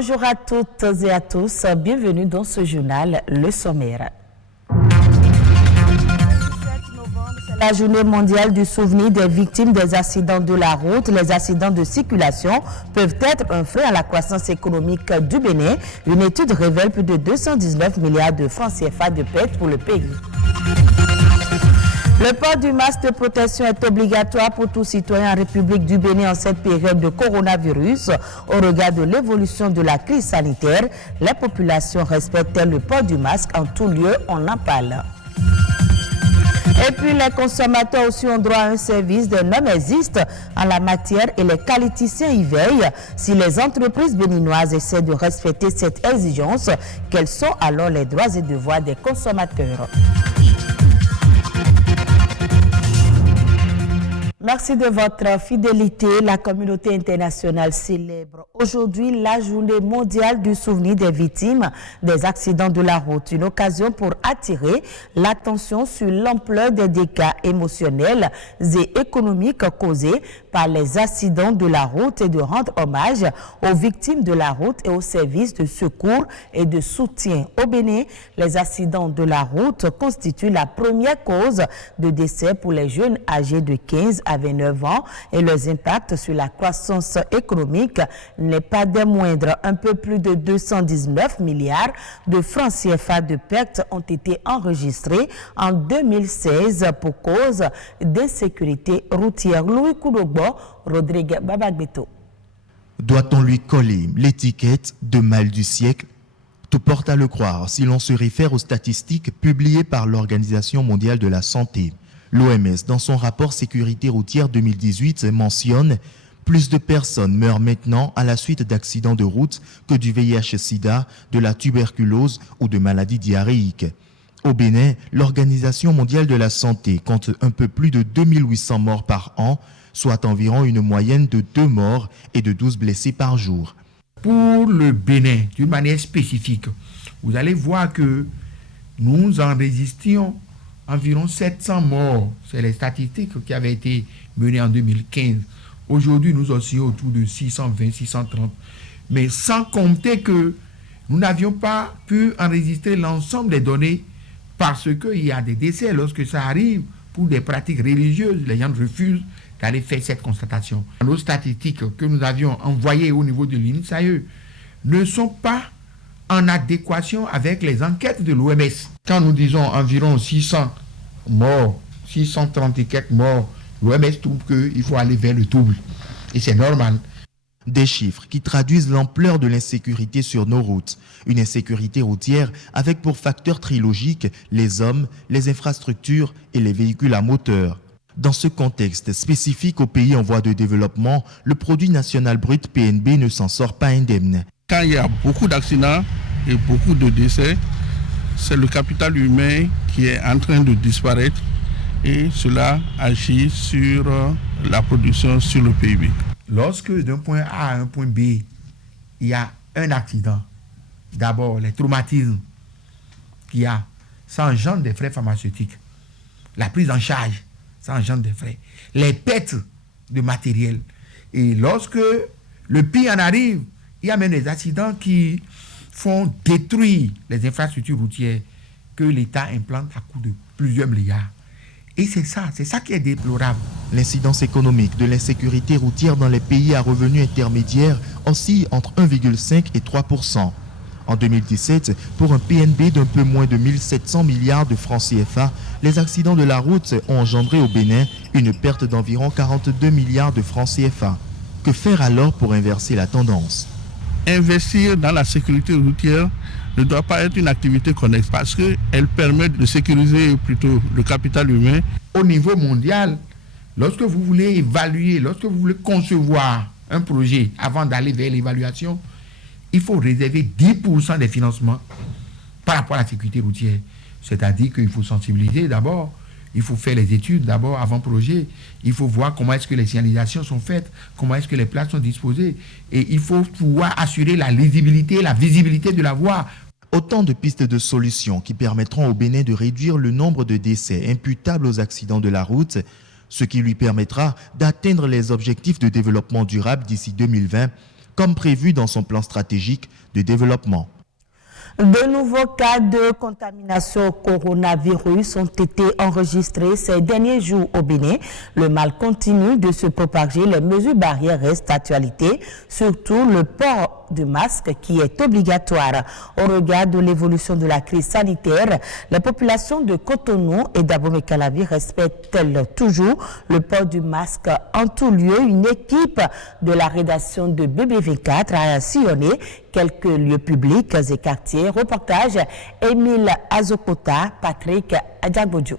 Bonjour à toutes et à tous, bienvenue dans ce journal, le sommaire. La journée mondiale du souvenir des victimes des accidents de la route. Les accidents de circulation peuvent être un frein à la croissance économique du Bénin. Une étude révèle plus de 219 milliards de francs CFA de pertes pour le pays. Le port du masque de protection est obligatoire pour tout citoyen en République du Bénin en cette période de coronavirus. Au regard de l'évolution de la crise sanitaire, les populations respectent le port du masque en tout lieu, on en parle. Et puis les consommateurs aussi ont droit à un service. Des normes existent en la matière et les qualiticiens y veillent. Si les entreprises béninoises essaient de respecter cette exigence, quels sont alors les droits et devoirs des consommateurs? Merci de votre fidélité. La communauté internationale célèbre aujourd'hui la journée mondiale du souvenir des victimes des accidents de la route. Une occasion pour attirer l'attention sur l'ampleur des dégâts émotionnels et économiques causés par les accidents de la route et de rendre hommage aux victimes de la route et aux services de secours et de soutien. Au Bénin, les accidents de la route constituent la première cause de décès pour les jeunes âgés de 15 à 29 ans et leurs impacts sur la croissance économique n'est pas des moindres. Un peu plus de 219 milliards de francs CFA de pertes ont été enregistrés en 2016 pour cause d'insécurité routière. Louis Koudogbo, Rodrigue Babagbeto. Doit-on lui coller l'étiquette de mal du siècle? Tout porte à le croire si l'on se réfère aux statistiques publiées par l'Organisation mondiale de la santé. L'OMS, dans son rapport Sécurité routière 2018, mentionne « Plus de personnes meurent maintenant à la suite d'accidents de route que du VIH-Sida, de la tuberculose ou de maladies diarrhéiques ». Au Bénin, l'Organisation mondiale de la santé compte un peu plus de 2800 morts par an, soit environ une moyenne de 2 morts et de 12 blessés par jour. Pour le Bénin, d'une manière spécifique, vous allez voir que nous enregistrions environ 700 morts. C'est les statistiques qui avaient été menées en 2015. Aujourd'hui, nous oscillons autour de 620, 630. Mais sans compter que nous n'avions pas pu enregistrer l'ensemble des données parce qu'il y a des décès lorsque ça arrive pour des pratiques religieuses. Les gens refusent d'aller faire cette constatation. Nos statistiques que nous avions envoyées au niveau de l'INSAE ne sont pas en adéquation avec les enquêtes de l'OMS. Quand nous disons environ 600 morts, 630 et quelques morts, l'OMS trouve qu'il faut aller vers le double. Et c'est normal. Des chiffres qui traduisent l'ampleur de l'insécurité sur nos routes. Une insécurité routière avec pour facteurs trilogiques les hommes, les infrastructures et les véhicules à moteur. Dans ce contexte spécifique aux pays en voie de développement, le produit national brut PNB ne s'en sort pas indemne. Quand il y a beaucoup d'accidents et beaucoup de décès, c'est le capital humain qui est en train de disparaître et cela agit sur la production, sur le PIB. Lorsque d'un point A à un point B, il y a un accident, d'abord les traumatismes qu'il y a, ça engendre des frais pharmaceutiques. La prise en charge, ça engendre des frais. Les pertes de matériel. Et lorsque le pire en arrive, il y a même des accidents qui font détruire les infrastructures routières que l'État implante à coût de plusieurs milliards. Et c'est ça qui est déplorable. L'incidence économique de l'insécurité routière dans les pays à revenus intermédiaires oscille entre 1,5 et 3%. En 2017, pour un PNB d'un peu moins de 1700 milliards de francs CFA, les accidents de la route ont engendré au Bénin une perte d'environ 42 milliards de francs CFA. Que faire alors pour inverser la tendance? Investir dans la sécurité routière ne doit pas être une activité connexe parce qu'elle permet de sécuriser plutôt le capital humain. Au niveau mondial, lorsque vous voulez évaluer, lorsque vous voulez concevoir un projet avant d'aller vers l'évaluation, il faut réserver 10% des financements par rapport à la sécurité routière. C'est-à-dire qu'il faut sensibiliser d'abord, il faut faire les études d'abord avant projet, il faut voir comment est-ce que les signalisations sont faites, comment est-ce que les places sont disposées, et il faut pouvoir assurer la lisibilité, la visibilité de la voie. Autant de pistes de solutions qui permettront au Bénin de réduire le nombre de décès imputables aux accidents de la route, ce qui lui permettra d'atteindre les objectifs de développement durable d'ici 2020, comme prévu dans son plan stratégique de développement. De nouveaux cas de contamination au coronavirus ont été enregistrés ces derniers jours au Bénin. Le mal continue de se propager. Les mesures barrières restent d'actualité, surtout le port de masque qui est obligatoire. Au regard de l'évolution de la crise sanitaire, les populations de Cotonou et d'Abomey-Calavi respectent-elles toujours le port du masque en tout lieu? Une équipe de la rédaction de BBV4 a sillonné quelques lieux publics et quartiers. Reportage Émile Azokota, Patrick Adjabodjo.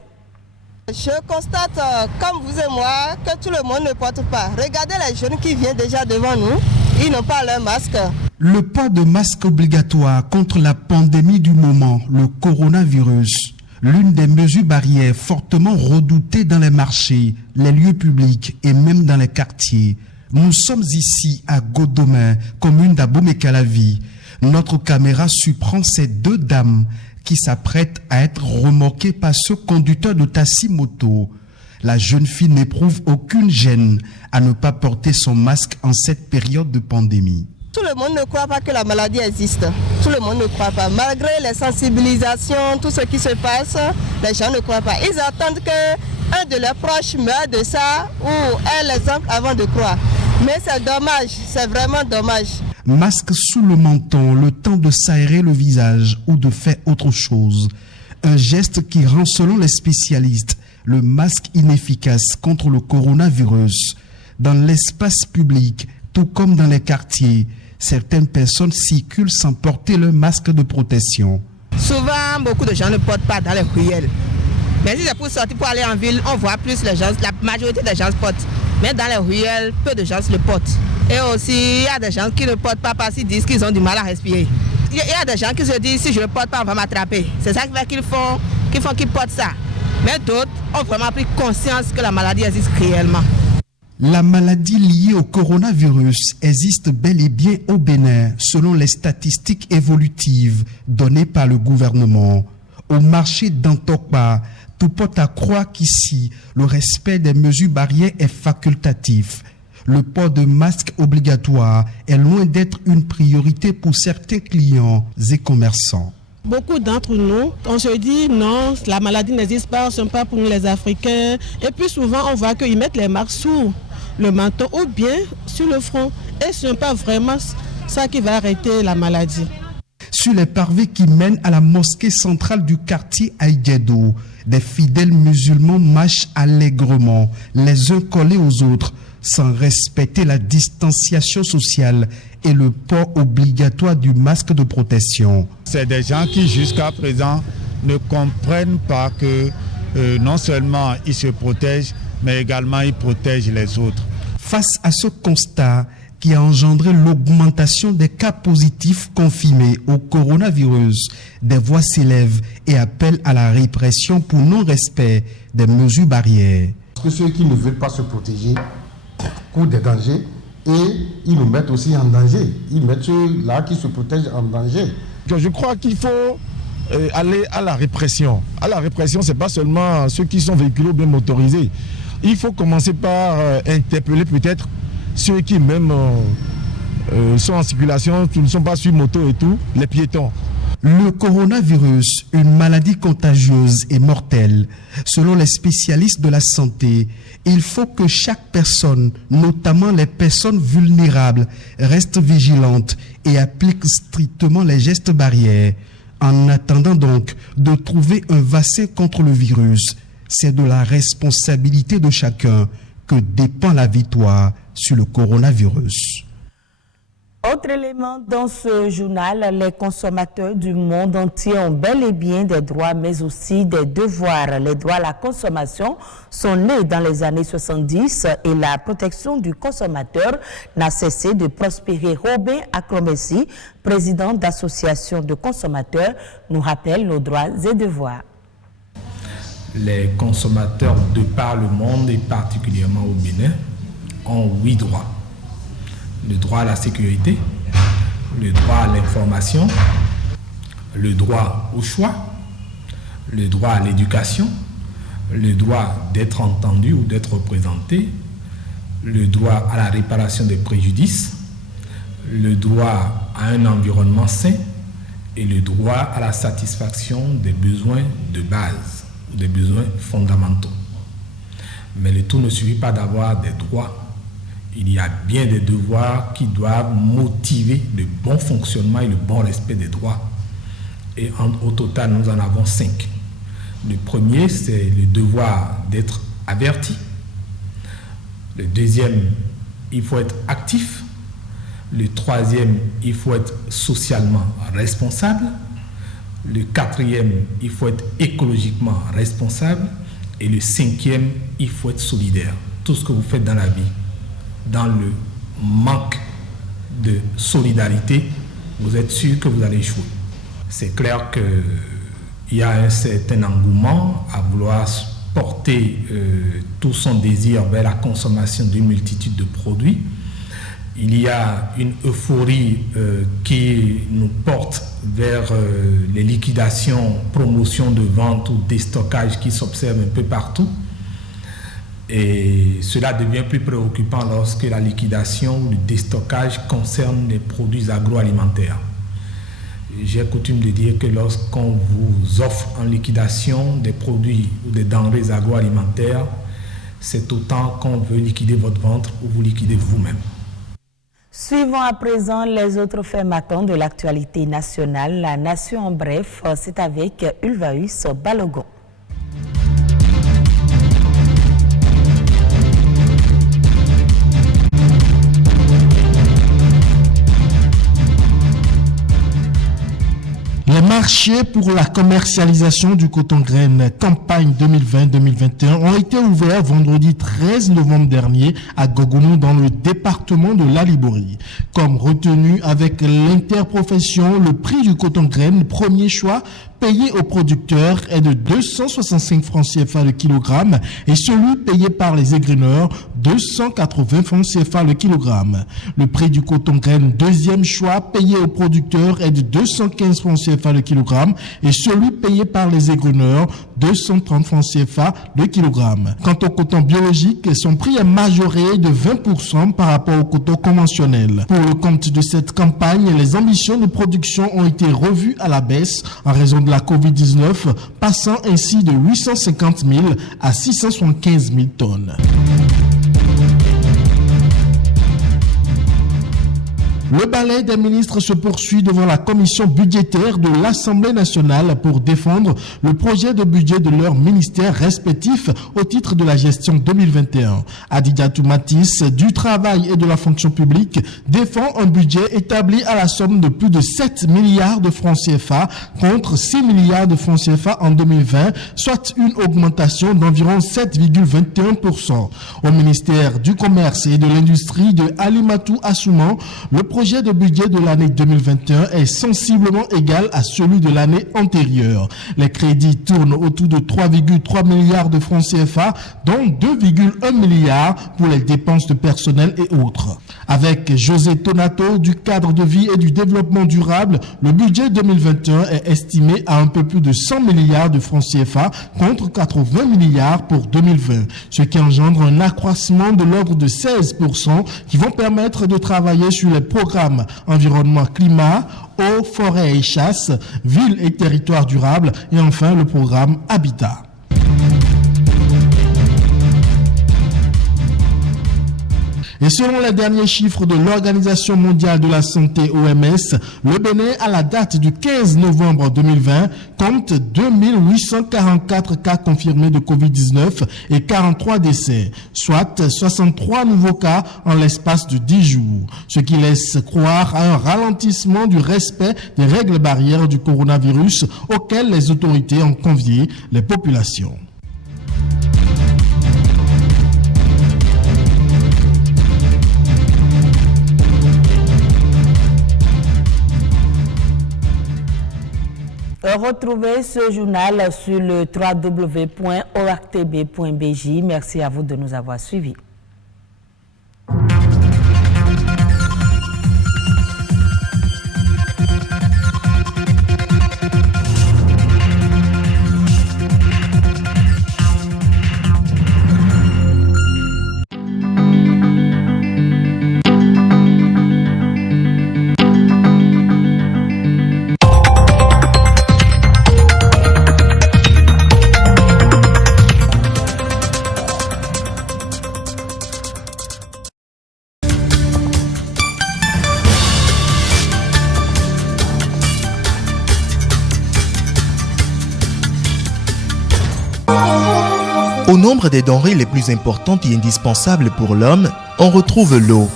Je constate, comme vous et moi, que tout le monde ne porte pas. Regardez les jeunes qui viennent déjà devant nous, ils n'ont pas leur masque. Le port de masque obligatoire contre la pandémie du moment, le coronavirus, l'une des mesures barrières fortement redoutées dans les marchés, les lieux publics et même dans les quartiers. Nous sommes ici à Godomé, commune d'Abomey-Calavi. Notre caméra surprend ces deux dames qui s'apprêtent à être remorquées par ce conducteur de taxi-moto. La jeune fille n'éprouve aucune gêne à ne pas porter son masque en cette période de pandémie. Tout le monde ne croit pas que la maladie existe. Tout le monde ne croit pas. Malgré les sensibilisations, tout ce qui se passe, les gens ne croient pas. Ils attendent qu'un de leurs proches meure de ça ou ait l'exemple avant de croire. Mais c'est dommage, c'est vraiment dommage. Masque sous le menton, le temps de s'aérer le visage ou de faire autre chose. Un geste qui rend, selon les spécialistes, le masque inefficace contre le coronavirus. Dans l'espace public, tout comme dans les quartiers, certaines personnes circulent sans porter leur masque de protection. Souvent, beaucoup de gens ne portent pas dans les ruelles. Mais si c'est pour sortir, pour aller en ville, on voit plus les gens, la majorité des gens portent. Mais dans les ruelles, peu de gens le portent. Et aussi, il y a des gens qui ne portent pas parce qu'ils disent qu'ils ont du mal à respirer. Il y a des gens qui se disent, si je ne porte pas, on va m'attraper. C'est ça qui fait qu'ils portent ça. Mais d'autres ont vraiment pris conscience que la maladie existe réellement. La maladie liée au coronavirus existe bel et bien au Bénin, selon les statistiques évolutives données par le gouvernement. Au marché d'Antokpa, tout porte à croire qu'ici, le respect des mesures barrières est facultatif. Le port de masque obligatoire est loin d'être une priorité pour certains clients et commerçants. Beaucoup d'entre nous, on se dit non, la maladie n'existe pas, ce n'est pas pour nous les Africains. Et puis souvent, on voit qu'ils mettent les marques sous le menton ou bien sur le front. Et ce n'est pas vraiment ça qui va arrêter la maladie. Sur les parvis qui mènent à la mosquée centrale du quartier Aïdjedo, des fidèles musulmans marchent allègrement, les uns collés aux autres, sans respecter la distanciation sociale et le port obligatoire du masque de protection. C'est des gens qui jusqu'à présent ne comprennent pas que non seulement ils se protègent, mais également ils protègent les autres. Face à ce constat qui a engendré l'augmentation des cas positifs confirmés au coronavirus, des voix s'élèvent et appellent à la répression pour non-respect des mesures barrières. Parce que ceux qui ne veulent pas se protéger courent des dangers et ils nous mettent aussi en danger. Ils mettent ceux-là qui se protègent en danger. Je crois qu'il faut aller à la répression. À la répression, ce n'est pas seulement ceux qui sont véhiculés ou bien motorisés. Il faut commencer par interpeller peut-être ceux qui même sont en circulation, qui ne sont pas sur moto et tout, les piétons. Le coronavirus, une maladie contagieuse et mortelle. Selon les spécialistes de la santé, il faut que chaque personne, notamment les personnes vulnérables, reste vigilante et applique strictement les gestes barrières. En attendant donc de trouver un vaccin contre le virus, c'est de la responsabilité de chacun que dépend la victoire sur le coronavirus. Autre élément dans ce journal, les consommateurs du monde entier ont bel et bien des droits mais aussi des devoirs. Les droits à la consommation sont nés dans les années 70 et la protection du consommateur n'a cessé de prospérer. Robin Akromessi, président d'association de consommateurs, nous rappelle nos droits et devoirs. Les consommateurs de par le monde et particulièrement au Bénin ont 8 droits. Le droit à la sécurité, le droit à l'information, le droit au choix, le droit à l'éducation, le droit d'être entendu ou d'être représenté, le droit à la réparation des préjudices, le droit à un environnement sain et le droit à la satisfaction des besoins de base, des besoins fondamentaux. Mais le tout ne suffit pas d'avoir des droits. Il y a bien des devoirs qui doivent motiver le bon fonctionnement et le bon respect des droits. Et au total, nous en avons 5. Le premier, c'est le devoir d'être averti. Le deuxième, il faut être actif. Le troisième, il faut être socialement responsable. Le quatrième, il faut être écologiquement responsable. Et le cinquième, il faut être solidaire. Tout ce que vous faites dans la vie, dans le manque de solidarité, vous êtes sûr que vous allez échouer. C'est clair qu'il y a un certain engouement à vouloir porter tout son désir vers la consommation d'une multitude de produits. Il y a une euphorie qui nous porte vers les liquidations, promotions de vente ou déstockage qui s'observent un peu partout. Et cela devient plus préoccupant lorsque la liquidation ou le déstockage concerne les produits agroalimentaires. J'ai coutume de dire que lorsqu'on vous offre en liquidation des produits ou des denrées agroalimentaires, c'est autant qu'on veut liquider votre ventre ou vous liquider vous-même. Suivons à présent les autres faits marquants de l'actualité nationale. La Nation en bref, c'est avec Ulvaeus Balogun. Les marchés pour la commercialisation du coton-graine campagne 2020-2021 ont été ouverts vendredi 13 novembre dernier à Gogounou dans le département de l'Aliborie. Comme retenu avec l'interprofession, le prix du coton-graine, premier choix, payé aux producteurs est de 265 francs CFA le kilogramme et celui payé par les égreneurs 280 francs CFA le kilogramme. Le prix du coton-graine deuxième choix payé aux producteurs est de 215 francs CFA le kilogramme et celui payé par les égreneurs 230 francs CFA le kilogramme. Quant au coton biologique, son prix est majoré de 20% par rapport au coton conventionnel. Pour le compte de cette campagne, les ambitions de production ont été revues à la baisse en raison de la Covid-19, passant ainsi de 850 000 à 675 000 tonnes. Le balai des ministres se poursuit devant la commission budgétaire de l'Assemblée nationale pour défendre le projet de budget de leurs ministères respectifs au titre de la gestion 2021. Adidatou Matisse, du travail et de la fonction publique, défend un budget établi à la somme de plus de 7 milliards de francs CFA contre 6 milliards de francs CFA en 2020, soit une augmentation d'environ 7,21%. Au ministère du Commerce et de l'Industrie de Alimatou Assouman, le projet de budget de l'année 2021 est sensiblement égal à celui de l'année antérieure. Les crédits tournent autour de 3,3 milliards de francs CFA, dont 2,1 milliards pour les dépenses de personnel et autres. Avec José Tonato du cadre de vie et du développement durable, le budget 2021 est estimé à un peu plus de 100 milliards de francs CFA contre 80 milliards pour 2020, ce qui engendre un accroissement de l'ordre de 16% qui vont permettre de travailler sur les programmes environnement, climat, eau, forêt et chasse, ville et territoire durable et enfin le programme Habitat. Et selon les derniers chiffres de l'Organisation mondiale de la santé OMS, le Bénin, à la date du 15 novembre 2020, compte 2844 cas confirmés de Covid-19 et 43 décès, soit 63 nouveaux cas en l'espace de 10 jours, ce qui laisse croire à un ralentissement du respect des règles barrières du coronavirus auxquelles les autorités ont convié les populations. Retrouvez ce journal sur le www.oractb.bj. Merci à vous de nous avoir suivis. Au nombre des denrées les plus importantes et indispensables pour l'homme, on retrouve l'eau.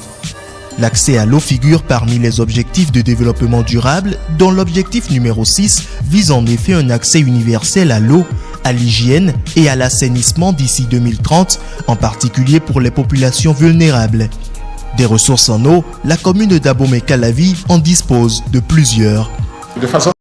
L'accès à l'eau figure parmi les objectifs de développement durable, dont l'objectif numéro 6 vise en effet un accès universel à l'eau, à l'hygiène et à l'assainissement d'ici 2030, en particulier pour les populations vulnérables. Des ressources en eau, la commune d'Abomey-Calavi en dispose de plusieurs. De façon